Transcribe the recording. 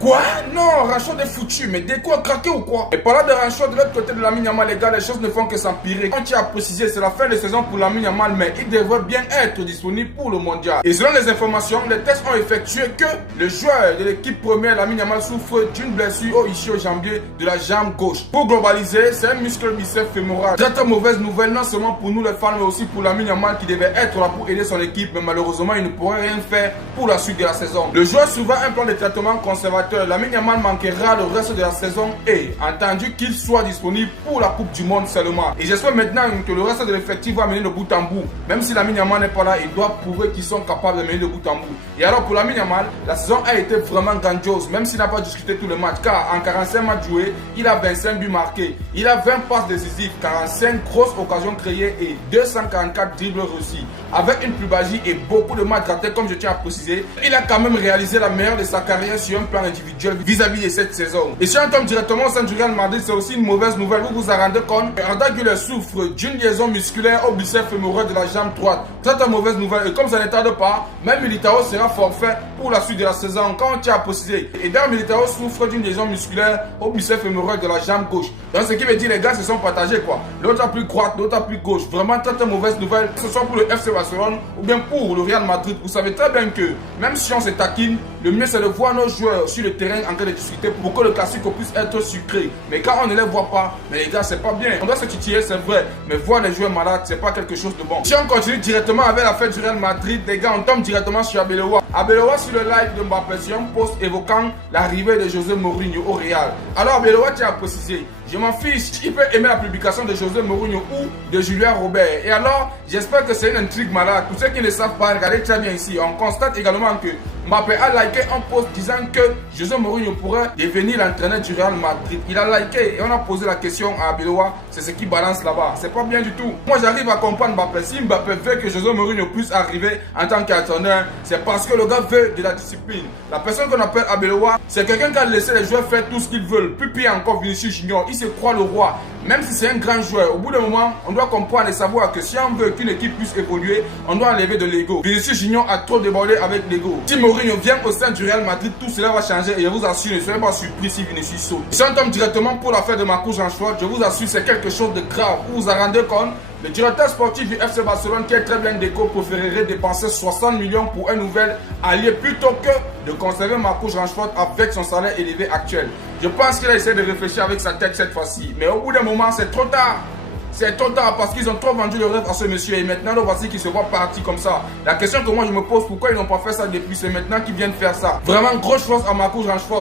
Quoi? Non, Rashford est foutu, mais Deco a craqué ou quoi? Et parlant de Rashford, de l'autre côté de Lamine Yamal, les gars, les choses ne font que s'empirer. Quand tu as précisé, c'est la fin de saison pour Lamine Yamal, mais il devrait bien être disponible pour le mondial. Et selon les informations, les tests ont effectué que le joueur de l'équipe première, Lamine Yamal, souffre d'une blessure au ischio-jambier de la jambe gauche. Pour globaliser, c'est un muscle biceps fémoral. Très mauvaise nouvelle, non seulement pour nous les fans, mais aussi pour Lamine Yamal qui devait être là pour aider son équipe, mais malheureusement, il ne pourrait rien faire pour la suite de la saison. Le joueur souvent un plan de traitement conservateur. Lamine Yamal manquera le reste de la saison et entendu qu'il soit disponible pour la Coupe du Monde seulement. Et j'espère maintenant que le reste de l'effectif va mener de bout en bout. Même si Lamine Yamal n'est pas là, ils doivent prouver qu'ils sont capables de mener de bout en bout. Et alors pour Lamine Yamal, la saison a été vraiment grandiose, même s'il n'a pas discuté tout le match, car en 45 matchs joués, il a 25 buts marqués, il a 20 passes décisives, 45 grosses occasions créées et 244 dribbles réussis. Avec une plus-vagie et beaucoup de matchs ratés, comme je tiens à préciser, il a quand même réalisé la meilleure de sa carrière sur un plan individuel vis-à-vis de cette saison. Et si on tombe directement au sein du Real Madrid, c'est aussi une mauvaise nouvelle. Vous vous en rendez compte? Arda Güler souffre d'une liaison musculaire au biceps fémoral de la jambe droite. C'est une mauvaise nouvelle. Et comme ça ne tarde pas, même Militao sera forfait pour la suite de la saison, quand on tient à préciser. Et d'ailleurs, Militao souffre d'une liaison musculaire au biceps fémoral de la jambe gauche. Donc ce qui veut dire les gars se sont partagés quoi. L'autre a plus droite, l'autre a plus gauche. Vraiment très mauvaise nouvelle. Que ce soit pour le FC Barcelone ou bien pour le Real Madrid. Vous savez très bien que même si on se taquine, le mieux c'est de voir nos joueurs sur le terrain en train de discuter pour que le classique puisse être sucré. Mais quand on ne les voit pas, mais les gars c'est pas bien. On doit se titiller, c'est vrai, mais voir les joueurs malades c'est pas quelque chose de bon. Si on continue directement avec la fête du Real Madrid, les gars on tombe directement sur Arbeloa. Arbeloa sur le live de Mbappé sur un post évoquant l'arrivée de José Mourinho au Real. Alors Arbeloa tient à préciser, je m'en fiche, il peut aimer la publication de José Mourinho ou de Julien Robert. Et alors, j'espère que c'est une intrigue malade. Pour ceux qui ne savent pas, regardez très bien ici. On constate également que Mbappé a liké un post disant que José Mourinho pourrait devenir l'entraîneur du Real Madrid. Il a liké et on a posé la question à Arbeloa, c'est ce qui balance là-bas. C'est pas bien du tout. Moi j'arrive à comprendre Mbappé. Si Mbappé veut que José Mourinho puisse arriver en tant qu'entraîneur, c'est parce que le gars veut de la discipline. La personne qu'on appelle Arbeloa, c'est quelqu'un qui a laissé les joueurs faire tout ce qu'ils veulent. Puis pire encore Vinicius Junior, il se croit le roi. Même si c'est un grand joueur, au bout d'un moment, on doit comprendre et savoir que si on veut qu'une équipe puisse évoluer, on doit enlever de l'ego. Vinicius Junior a trop débordé avec l'ego. Si Mourinho vient au sein du Real Madrid, tout cela va changer et je vous assure, ne soyez pas surpris si Vinicius saute. Si on tombe directement pour l'affaire de Marcus Rashford, je vous assure, c'est quelque chose de grave. Vous vous en rendez compte? Le directeur sportif du FC Barcelone, qui est très bien déco, préférerait dépenser 60 millions pour un nouvel allié plutôt que de conserver Marcus Rashford avec son salaire élevé actuel. Je pense qu'il a essayé de réfléchir avec sa tête cette fois-ci. Mais au bout d'un moment, c'est trop tard. C'est trop tard parce qu'ils ont trop vendu le rêve à ce monsieur et maintenant le voici qui se voit parti comme ça. La question que moi je me pose, pourquoi ils n'ont pas fait ça depuis? C'est maintenant qu'ils viennent faire ça. Vraiment grosse chose à Marcus Rashford.